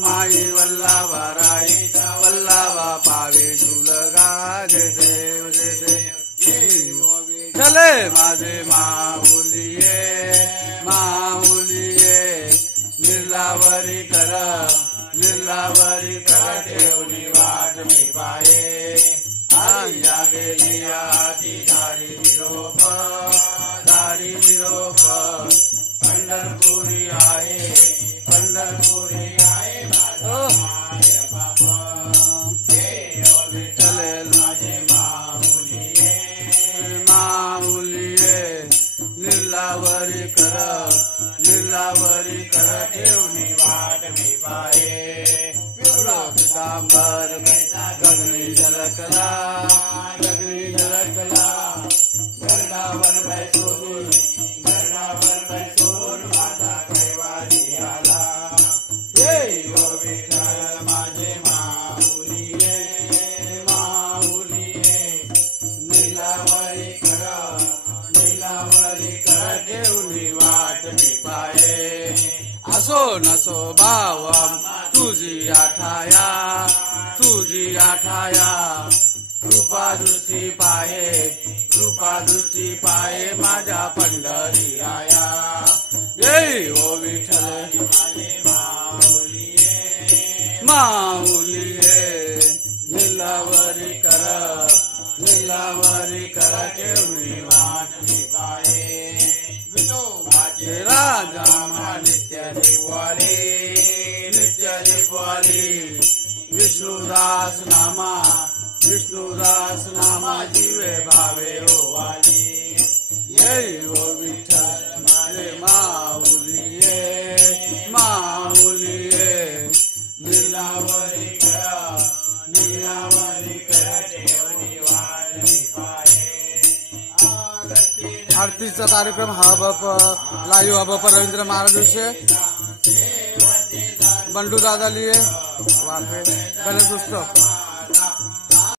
माई वल्लभराई वल्लभ पावे झुलगा जय देव जय देव चले माझे माऊलिये माऊलिये लीलावरी कर ठेवली वाट मी पाये आया गेली आधी दारी निरोप पंढरपुरी आहे चलेल माझे माऊलिये लीलावरी कर ठेवणी वाट मी पाये पितांबर गगनी झलकला गरडावर बैसोरून माझा कैवारी आला ये ओ विठ्ठल माझे माऊलिये लीलावरी कर ठेवली वाट मी पाये असो नसो भावम तुझी आठाया कृपा दृष्टी पाये माझ्या पंढरी आया जय ओ विठ्ठल माऊलिये लीलावरी कर ठेवली वाट मी पाये विठोबाचे राजा नित्य दीपवाली विष्णुदास नामा जीवे भावे ओ वाली जय ओ विठ्ठल माझे माऊलिये लीलावरी कर ठेवली वाट मी पाये आरतीचा कार्यक्रम हा बाप लाईव्ह हा बाप रवींद्र महाराज विषय बंडू दादा लिए गणेश उत्सव